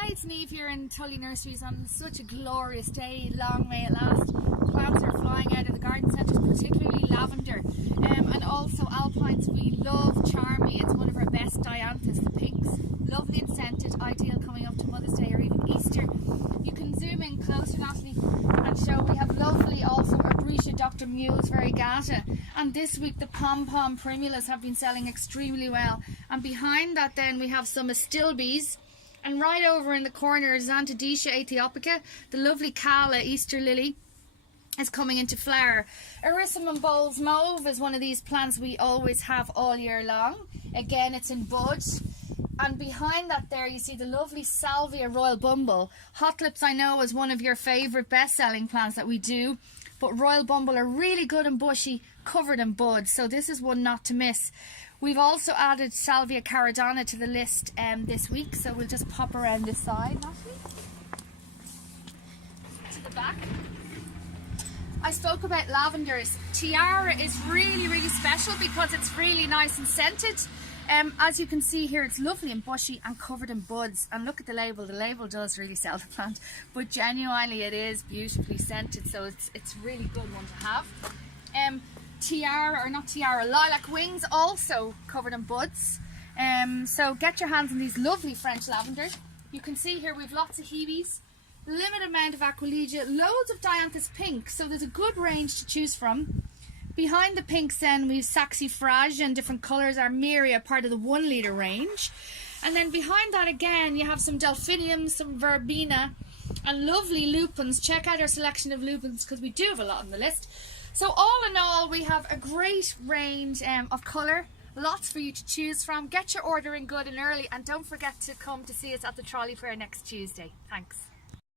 Hi, it's Niamh here in Tully Nurseries on such a glorious day. Long may it last. Plants are flying out of the garden centres, particularly lavender, and also alpines. We love Charmy. It's one of our best dianthus, the pinks. Lovely and scented, ideal coming up to Mother's Day or even Easter. You can zoom in closer, Natalie, and show we have lovely also Arbrecia Dr. Mule's variegata. And this week the pom-pom primulas have been selling extremely well. And behind that then we have some astilbes. And right over in the corner is Xanthodecia aethiopica, the lovely Calla Easter lily is coming into flower. Erysimum Bowles Mauve is one of these plants we always have all year long. Again, it's in bud. And behind that there you see the lovely Salvia Royal Bumble. Hot Lips I know is one of your favourite best-selling plants that we do. But Royal Bumble are really good and bushy, covered in bud. So this is one not to miss. We've also added Salvia Caradonna to the list this week, so we'll just pop around this side, Natalie, to the back. I spoke about lavenders. Tiara is really special because it's really nice and scented. As you can see here, it's lovely and bushy and covered in buds. And look at the label does really sell the plant, but genuinely it is beautifully scented, so it's a really good one to have. Lilac wings also covered in buds. So get your hands on these lovely French lavenders. You can see here we've lots of Hebes, limited amount of Aquilegia, loads of Dianthus pink, so there's a good range to choose from. Behind the pinks then we've Saxifraga in different colours, Armeria, part of the 1 litre range. And then behind that again you have some Delphiniums, some Verbena and lovely lupins. Check out our selection of lupins because we do have a lot on the list. So all in all, we have a great range of colour, lots for you to choose from. Get your order in good and early, and don't forget to come to see us at the Trolley Fair next Tuesday. Thanks.